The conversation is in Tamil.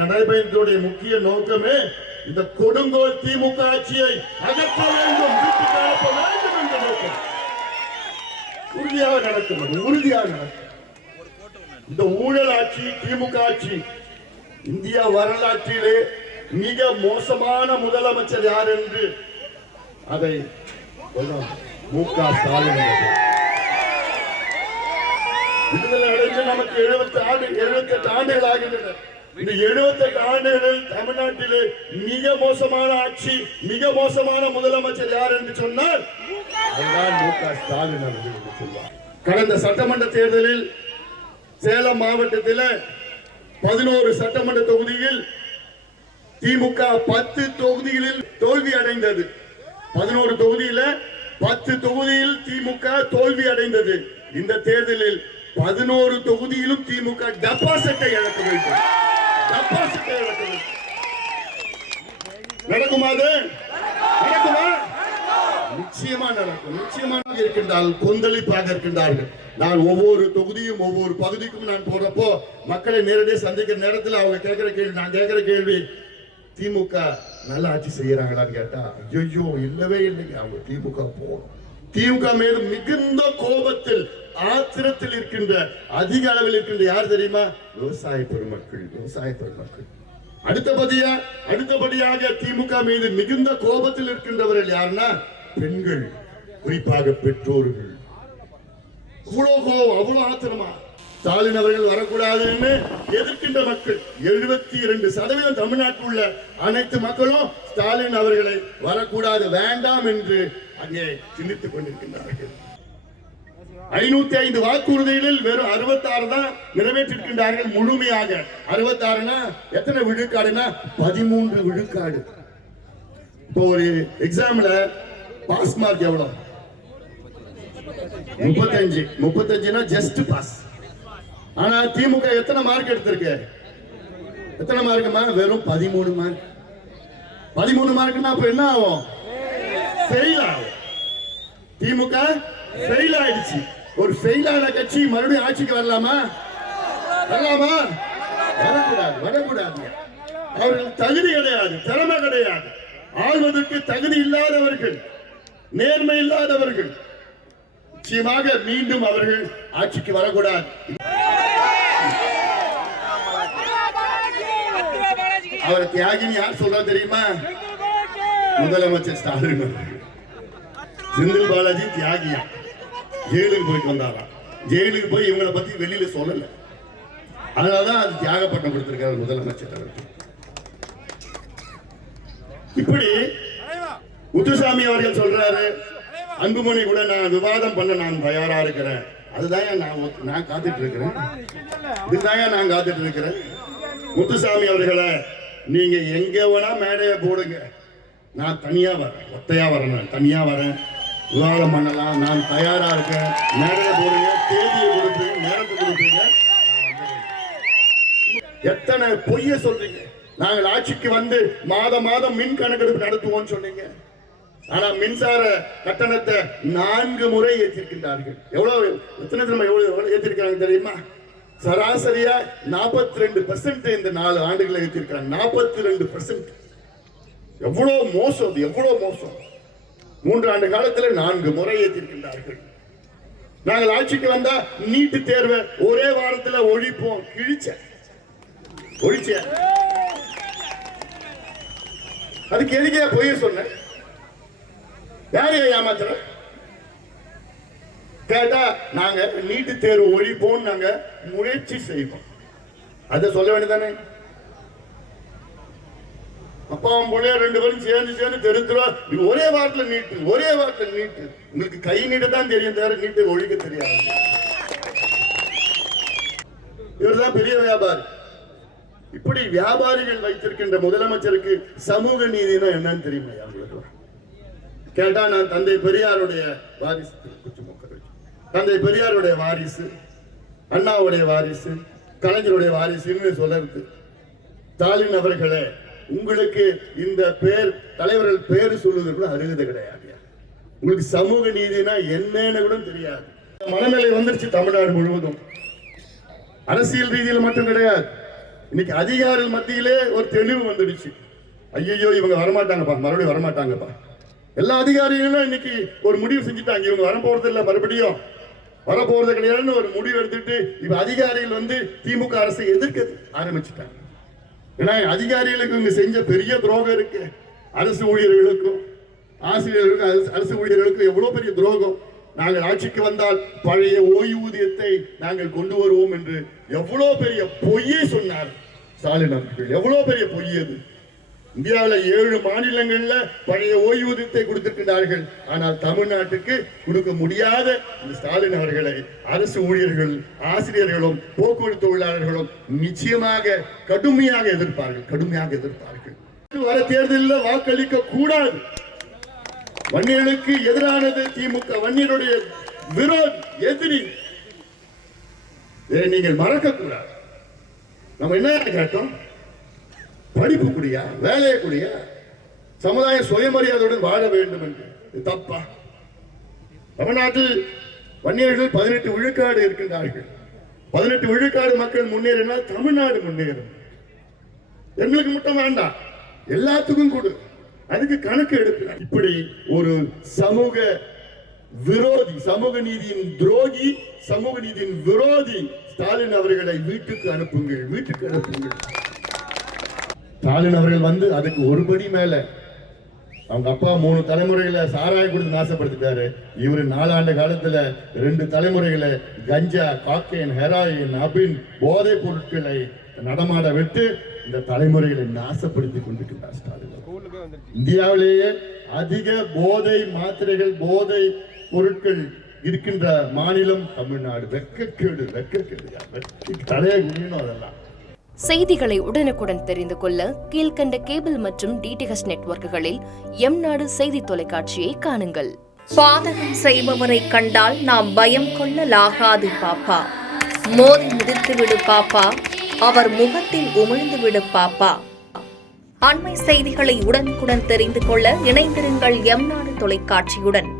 நடைபயணத்தினுடைய முக்கிய நோக்கமே இந்த கொடுங்கோல் திமுக ஆட்சியை அகற்ற வேண்டும், வீட்டுக்கு அனுப்ப வேண்டும் என்ற நோக்கம். உறுதியாக நடக்கும். இந்த ஊழல் ஆட்சி, திமுக ஆட்சி இந்திய வரலாற்றிலே மிக மோசமான முதலமைச்சர் யார் என்று அதை மு.க. ஸ்டாலின். விடுதலை அடைந்து நமக்கு 78 ஆண்டுகள் ஆகின்றன. இந்த 78 ஆண்டுகளில் தமிழ்நாட்டிலே மிக மோசமான ஆட்சி, மிக மோசமான முதலமைச்சர் யார் என்று சொன்னால் மு.க. ஸ்டாலின் அவர்கள் என்று சொல்வார். கடந்த சட்டமன்ற தேர்தலில் சேலம் மாவட்டத்தில் 11 சட்டமன்ற தொகுதியில் திமுக 10 தொகுதிகளில் தோல்வி அடைந்தது. 11 தொகுதியில 10 தொகுதியில் திமுக தோல்வி அடைந்தது. இந்த தேர்தலில் 11 தொகுதியிலும் திமுக டெபாசிட்டை இழக்க வேண்டும். நடக்குமா? நிச்சயமா நடக்கும். நிச்சயமாக இருக்கின்றார்கள், கொந்தளிப்பாக இருக்கின்றார்கள். நான் ஒவ்வொரு தொகுதியும் ஒவ்வொரு பகுதிக்கும் நான் போறப்போ மக்களை நேரடியாக சந்திக்கிற நேரத்தில் அவங்க கேட்கிற கேள்வி, நான் கேட்கிற கேள்வி, திமுக நல்ல ஆட்சி செய்யறாங்களான்னு கேட்டா ஐயோ இல்லவே இல்லைங்க, அவங்க திமுக போகணும். திமுக மீது மிகுந்த கோபத்தில், ஆத்திரத்தில் இருக்கின்ற, அதிக அளவில் இருக்கின்ற யார் தெரியுமா? விவசாய பெருமக்கள். அடுத்தபடியாக திமுக மீது மிகுந்த கோபத்தில் இருக்கின்றவர்கள் யாருன்னா பெண்கள், குறிப்பாக பெற்றோர்கள். அவ்வளவு ஆத்திரமா ஸ்டாலின் அவர்கள் வரக்கூடாதுன்னு எதிர்க்கின்ற மக்கள் 72% தமிழ்நாட்டில் உள்ள அனைத்து மக்களும் ஸ்டாலின் அவர்களை வரக்கூடாது, வேண்டாம் என்று அங்கே சிந்தித்துக் கொண்டிருக்கின்றார்கள். 505 வாக்குறுதிகளில் வெறும் 66 தான் நிறைவேற்றிருக்கின்றார்கள் முழுமையாக. 66னா எத்தனை விழுக்காடுனா 13 விழுக்காடு. இப்போ ஒரு எக்ஸாம்ல பாஸ் மார்க் எவ்வளவு? 35னா ஜஸ்ட் பாஸ். ஆனா திமுக எத்தனை மார்க் எடுத்திருக்கு? எத்தனை மார்க்குமா? வெறும் 13 மார்க். 13 மார்க்னா அப்ப என்ன ஆகும்? ஃபெயில் ஆகும். திமுக ஃபெயில் ஆயிடுச்சு. ஒரு ஃபெயிலான கட்சி மறுபடியும் ஆட்சிக்கு வரலாமா? வரக்கூடாது. அவர்கள் தகுதி கிடையாது, திறமை கிடையாது, ஆள்வதற்கு தகுதி இல்லாதவர்கள், நேர்மை இல்லாதவர்கள். நிச்சயமாக மீண்டும் அவர்கள் ஆட்சிக்கு வரக்கூடாது. அவர் தியாகின்னு யார் சொல்றா தெரியுமா? முதலமைச்சர் ஸ்டாலின். செந்தில் பாலாஜி தியாகியா, ஜெயிலுக்கு போயிட்டு வந்தாரா. ஜெயிலுக்கு போய் இவங்களை பத்தி வெளியில சொல்லல, அதனாலதான் அது தியாக பட்டம் கொடுத்திருக்காரு முதலமைச்சர் அவர்கள். இப்படி முத்துசாமி அவர்கள் சொல்றாரு, அன்புமணி கூட நான் விவாதம் பண்ண நான் தயாரா இருக்கிறேன். அதுதான் நான் காத்துட்டு இருக்கிறேன். இதுதான் நான் காத்துட்டு இருக்கிறேன். முத்துசாமி அவர்களை நீங்க எங்க வேணா மேடையை போடுங்க, நான் தனியா வரேன், ஒத்தையா வரேன், தனியா வரேன், விவாதம் பண்ணலாம், நான் தயாரா இருக்கேன். மேடையை போடுங்க, தேதியை கொடுப்பீங்க, நேரத்தை கொடுப்பீங்க. எத்தனை பொய்ய சொல்றீங்க? நாங்கள் ஆட்சிக்கு வந்து மாதம் மின் கணக்கெடுப்பு நடத்துவோம் சொன்னீங்க. ஆனா மின்சார கட்டணத்தை 4 முறை ஏற்றிருக்கின்றார்கள். எவ்வளவு ஏற்றிருக்காங்க தெரியுமா? சராசரியா 42% இந்த 4 ஆண்டுகளை ஏற்றிருக்காங்க. 42%. எவ்வளவு மோசம், எவ்வளவு மோசம். 3 ஆண்டு காலத்தில் 4 முறை ஏற்றிருக்கின்றார்கள். நாங்கள் ஆட்சிக்கு வந்தா நீட்டு தேர்வை ஒரே வாரத்தில் ஒழிப்போம். ஒழிச்ச அதுக்கு எதுக்கே பொய்ய சொன்ன? யாரையா ஏமாத்துற? கேட்டா நாங்க நீட்டு தேர்வு ஒழிப்போம், நாங்க முயற்சி செய்வோம். அதை சொல்ல வேண்டியதானே? அப்பாவும் பிள்ளைய 2 பேரும் சேர்ந்து தெருத்துறா ஒரே வாரத்தில் நீட்டு. உங்களுக்கு கை நீட்ட தான் தெரியும், தவிர நீட்டை ஒழிக்க தெரியாது. இவர்தான் பெரிய வியாபாரி. இப்படி வியாபாரிகள் வைத்திருக்கின்ற முதலமைச்சருக்கு சமூக நீதினா என்னன்னு தெரியுமா? கேட்டா நான் தந்தை பெரியாருடைய வாரிசு, தந்தை பெரியாருடைய வாரிசு, அண்ணாவுடைய வாரிசு, கலைஞருடைய வாரிசுன்னு சொல்றது. ஸ்டாலின் அவர்களே, உங்களுக்கு இந்த தலைவர்கள் பேரு சொல்லுவது கூட அருகதை கிடையாது. உங்களுக்கு சமூக நீதினா என்னன்னு கூட தெரியாது. மனநிலை வந்துருச்சு தமிழ்நாடு முழுவதும். அரசியல் ரீதியில் மட்டும் கிடையாது, இன்னைக்கு அதிகாரிகள் மத்தியிலே ஒரு தெளிவு வந்துடுச்சு. ஐயோ இவங்க வரமாட்டாங்கப்பா, மறுபடியும் வரமாட்டாங்கப்பா. எல்லா அதிகாரிகளும் இன்னைக்கு ஒரு முடிவு செஞ்சுட்டாங்க, இவங்க வரப்போறது இல்லை, மறுபடியும் வரப்போறது கிடையாதுன்னு ஒரு முடிவு எடுத்துட்டு இப்ப அதிகாரிகள் திமுக அரசை எதிர்க்க ஆரம்பிச்சுட்டாங்க. ஏன்னா அதிகாரிகளுக்கு இவங்க செஞ்ச பெரிய துரோகம் இருக்கு. அரசு ஊழியர்களுக்கும் ஆசிரியர்களுக்கும் அரசு ஊழியர்களுக்கும் எவ்வளவு பெரிய துரோகம். நாங்கள் ஆட்சிக்கு வந்தால் பழைய ஓய்வூதியத்தை நாங்கள் கொண்டு வருவோம் என்று எவ்வளவு பெரிய பொய்யை சொன்னார் ஸ்டாலின் அவர்கள். எவ்வளவு பெரிய பொய் அது. இந்தியாவில் 7 மாநிலங்கள்ல பழைய ஓய்வூதியத்தை கொடுத்திருக்கிறார்கள். ஆனால் தமிழ்நாட்டுக்கு கொடுக்க முடியாத இந்த ஸ்டாலின் அவர்களை அரசு ஊழியர்கள், ஆசிரியர்களும், போக்குவரத்து தொழிலாளர்களும் நிச்சயமாக கடுமையாக எதிர்ப்பார்கள். வர தேர்தலில் வாக்களிக்க கூடாது. வன்னியர்களுக்கு எதிரானது திமுக, வன்னியருடைய விரோதி, எதிரி. இதை நீங்கள் மறக்க கூடாது. நம்ம என்ன கேட்டோம்? படிப்பு கூடியா, வேலையை கூடியா, சமுதாயம் சுயமரியாதையுடன் வாழ வேண்டும் என்று. தப்பா? தமிழ்நாட்டில் வன்னியர்கள் 18 விழுக்காடு இருக்கின்றார்கள். 18 விழுக்காடு மக்கள் முன்னேறினால் தமிழ்நாடு முன்னேறும். எங்களுக்கு மட்டும் வேண்டாம், எல்லாத்துக்கும் கொடு, அதுக்கு கணக்கு எடுக்கிறார். இப்படி ஒரு சமூக விரோதி, சமூக நீதியின் துரோகி, சமூக நீதியின் விரோதி ஸ்டாலின் அவர்களை வீட்டுக்கு அனுப்புங்கள். ஸ்டாலின் அவர்கள் அதுக்கு ஒருபடி மேல, அவங்க அப்பா 3 தலைமுறைகளை சாராயம் கொடுத்து நாசப்படுத்திட்டாரு. இவரு 4 ஆண்டு காலத்துல 2 தலைமுறைகளை கஞ்சா, காக்கைன், ஹெராயின், அபின் போதைப் பொருட்களை நடமாட விட்டு இந்த தலைமுறைகளை நாசப்படுத்தி கொண்டிருக்கிறார் ஸ்டாலின். இந்தியாவிலேயே அதிக போதை மாத்திரைகள், போதை பொருட்கள் இருக்கின்ற மாநிலம் தமிழ்நாடு. வெட்கக்கேடு. தலையை குனியணும். அதெல்லாம் செய்திகளை உடனுக்குடன் தெரிந்து கொள்ள கீழ்கண்ட கேபிள் மற்றும் டிடிஎச் நெட்வொர்க்குகளில் எம்நாடு செய்தி தொலைக்காட்சியை காணுங்கள். பாதகம் செய்பவரை கண்டால் நாம் பயம் கொள்ளலாகாது பாப்பா. மோதி மிதித்துவிடு பாப்பா, அவர் முகத்தில் உமிழ்ந்துவிடு பாப்பா. அண்மை செய்திகளை உடனுக்குடன் தெரிந்து கொள்ள இணைந்திருங்கள் எம்நாடு தொலைக்காட்சியுடன்.